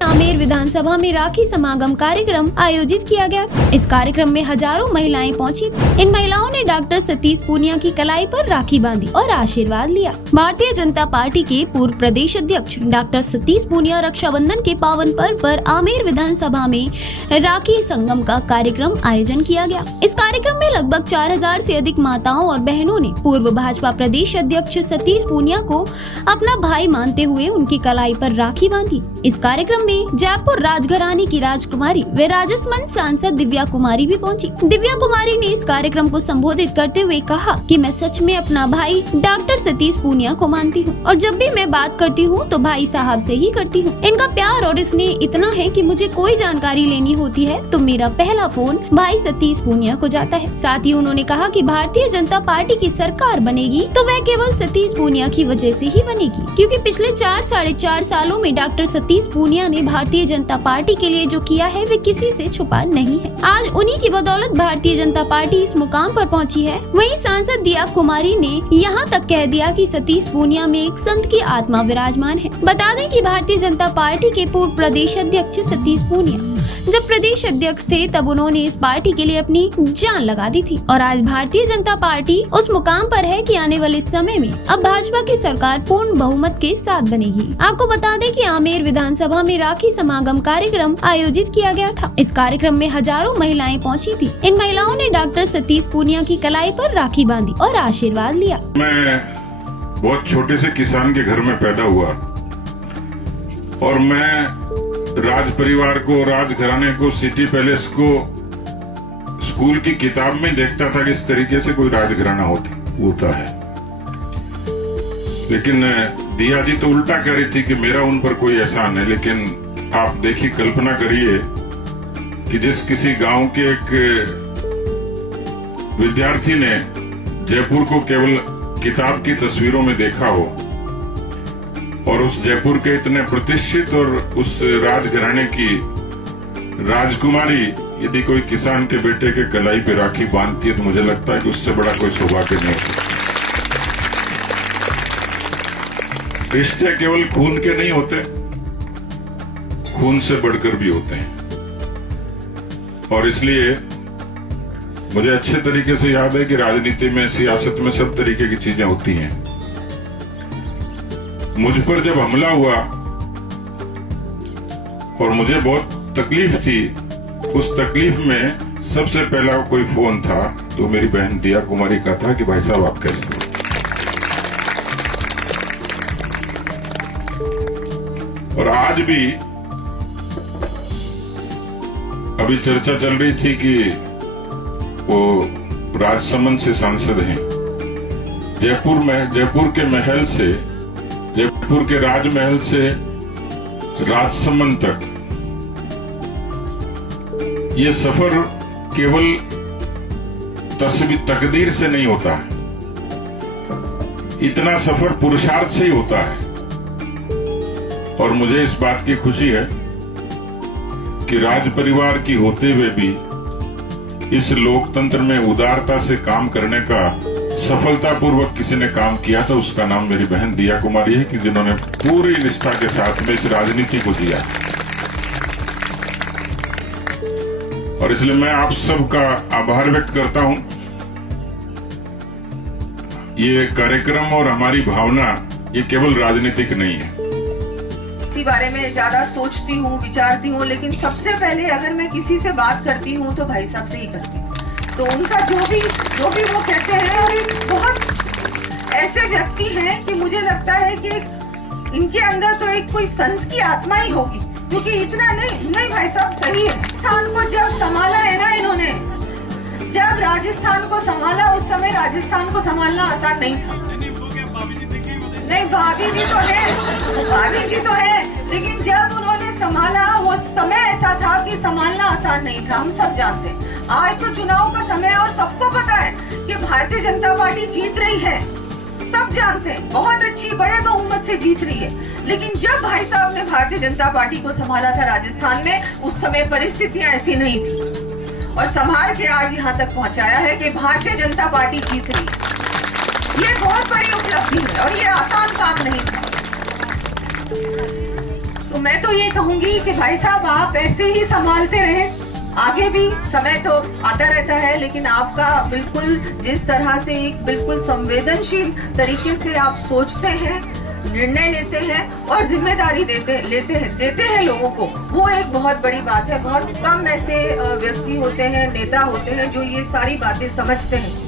आमेर विधानसभा में राखी समागम कार्यक्रम आयोजित किया गया। इस कार्यक्रम में हजारों महिलाएं पहुंची। इन महिलाओं ने डॉक्टर सतीश पूनिया की कलाई पर राखी बांधी और आशीर्वाद लिया। भारतीय जनता पार्टी के पूर्व प्रदेश अध्यक्ष डॉक्टर सतीश पूनिया रक्षाबंधन के पावन पर्व पर आमेर विधानसभा में राखी संगम का कार्यक्रम आयोजन किया गया। इस कार्यक्रम में लगभग 4000 से अधिक माताओं और बहनों ने पूर्व भाजपा प्रदेश अध्यक्ष सतीश पूनिया को अपना भाई मानते हुए उनकी कलाई पर राखी बांधी। इस कार्यक्रम में जयपुर राजघराने की राजकुमारी व राजसमंद सांसद दिव्या कुमारी भी पहुंची। दिव्या कुमारी ने इस कार्यक्रम को संबोधित करते हुए कहा कि मैं सच में अपना भाई डॉक्टर सतीश पूनिया को मानती हूं और जब भी मैं बात करती हूं तो भाई साहब से ही करती हूं। इनका प्यार और स्नेह इतना है कि मुझे कोई जानकारी लेनी होती है तो मेरा पहला फोन भाई सतीश पूनिया को जाता है। साथ ही उन्होंने कहा कि भारतीय जनता पार्टी की सरकार बनेगी तो वह केवल सतीश पूनिया की वजह से ही बनेगी, क्योंकि पिछले 4-4.5 सालों में डॉक्टर सतीश पूनिया ने भारतीय जनता पार्टी के लिए जो किया है वे किसी से छुपा नहीं है। आज उन्हीं की बदौलत भारतीय जनता पार्टी इस मुकाम पर पहुंची है। वहीं सांसद दिव्या कुमारी ने यहां तक कह दिया कि सतीश पूनिया में एक संत की आत्मा विराजमान है। बता दें कि भारतीय जनता पार्टी के पूर्व प्रदेश अध्यक्ष सतीश पूनिया जब प्रदेश अध्यक्ष थे तब उन्होंने इस पार्टी के लिए अपनी जान लगा दी थी और आज भारतीय जनता पार्टी उस मुकाम पर है कि आने वाले समय में अब भाजपा की सरकार पूर्ण बहुमत के साथ बनेगी। आपको बता दें कि आमेर विधानसभा में राखी समागम कार्यक्रम आयोजित किया गया था। इस कार्यक्रम में हजारों महिलाएं पहुंची थी। इन महिलाओं ने डॉक्टर सतीश पूनिया की कलाई पर राखी बांधी और आशीर्वाद लिया। मैं बहुत छोटे से किसान के घर में पैदा हुआ और मैं राज परिवार को, राजघराने को, सिटी पैलेस को स्कूल की किताब में देखता था कि इस तरीके से कोई राजघराना होता है। लेकिन दिया जी तो उल्टा कह रही थी कि मेरा उन पर कोई एहसान है। लेकिन आप देखिए, कल्पना करिए कि जिस किसी गांव के एक विद्यार्थी ने जयपुर को केवल किताब की तस्वीरों में देखा हो और उस जयपुर के इतने प्रतिष्ठित और उस राजघराने की राजकुमारी यदि कोई किसान के बेटे के कलाई पे राखी बांधती है तो मुझे लगता है कि उससे बड़ा कोई सौभाग्य नहीं होता। रिश्ते केवल खून के नहीं होते, खून से बढ़कर भी होते हैं। और इसलिए मुझे अच्छे तरीके से याद है कि राजनीति में, सियासत में सब तरीके की चीजें होती हैं। मुझ पर जब हमला हुआ और मुझे बहुत तकलीफ थी, उस तकलीफ में सबसे पहला कोई फोन था तो मेरी बहन दिव्या कुमारी का था कि भाई साहब आप कैसे हो। और आज भी अभी चर्चा चल रही थी कि वो राजसमंद से सांसद हैं। जयपुर के महल से, जयपुर के राजमहल से राजसमंद तक ये सफर केवल तकदीर से नहीं होता है, इतना सफर पुरुषार्थ से ही होता है। और मुझे इस बात की खुशी है कि राज परिवार की होते हुए भी इस लोकतंत्र में उदारता से काम करने का सफलतापूर्वक किसी ने काम किया था। उसका नाम मेरी बहन दिव्या कुमारी है कि जिन्होंने पूरी निष्ठा के साथ में इस राजनीति को जिया। और इसलिए मैं आप सबका आभार व्यक्त करता हूं। ये कार्यक्रम और हमारी भावना ये केवल राजनीतिक नहीं है। इसी बारे में ज्यादा सोचती हूँ, विचारती हूँ, लेकिन सबसे पहले अगर मैं किसी से बात करती हूँ तो भाई साहब से ही करती हूँ। तो उनका जो भी वो कहते हैं, और एक बहुत ऐसे व्यक्ति हैं कि मुझे लगता है कि इनके अंदर तो एक कोई संत की आत्मा ही होगी, क्योंकि इतना नहीं भाई साहब सही है। राजस्थान को जब संभाला है ना इन्होंने, जब राजस्थान को संभाला, उस समय राजस्थान को संभालना आसान नहीं था। नहीं, भाभी जी तो है, लेकिन जब उन्होंने संभाला वो समय ऐसा था कि संभालना आसान नहीं था, हम सब जानते हैं। आज तो चुनाव का समय और सबको पता है कि भारतीय जनता पार्टी जीत रही है, सब जानते हैं, बहुत अच्छी बड़े बहुमत से जीत रही है। लेकिन जब भाई साहब ने भारतीय जनता पार्टी को संभाला था राजस्थान में, उस समय परिस्थितियां ऐसी नहीं थी और संभाल के आज यहाँ तक पहुँचाया है कि भारतीय जनता पार्टी जीत रही है। ये बहुत बड़ी उपलब्धि है और ये आसान काम नहीं था। तो मैं तो ये कहूंगी कि भाई साहब आप ऐसे ही संभालते रहे, आगे भी समय तो आता रहता है, लेकिन आपका बिल्कुल जिस तरह से एक बिल्कुल संवेदनशील तरीके से आप सोचते हैं, निर्णय लेते हैं और जिम्मेदारी देते हैं लोगों को, वो एक बहुत बड़ी बात है। बहुत कम ऐसे व्यक्ति होते हैं, नेता होते हैं जो ये सारी बातें समझते हैं।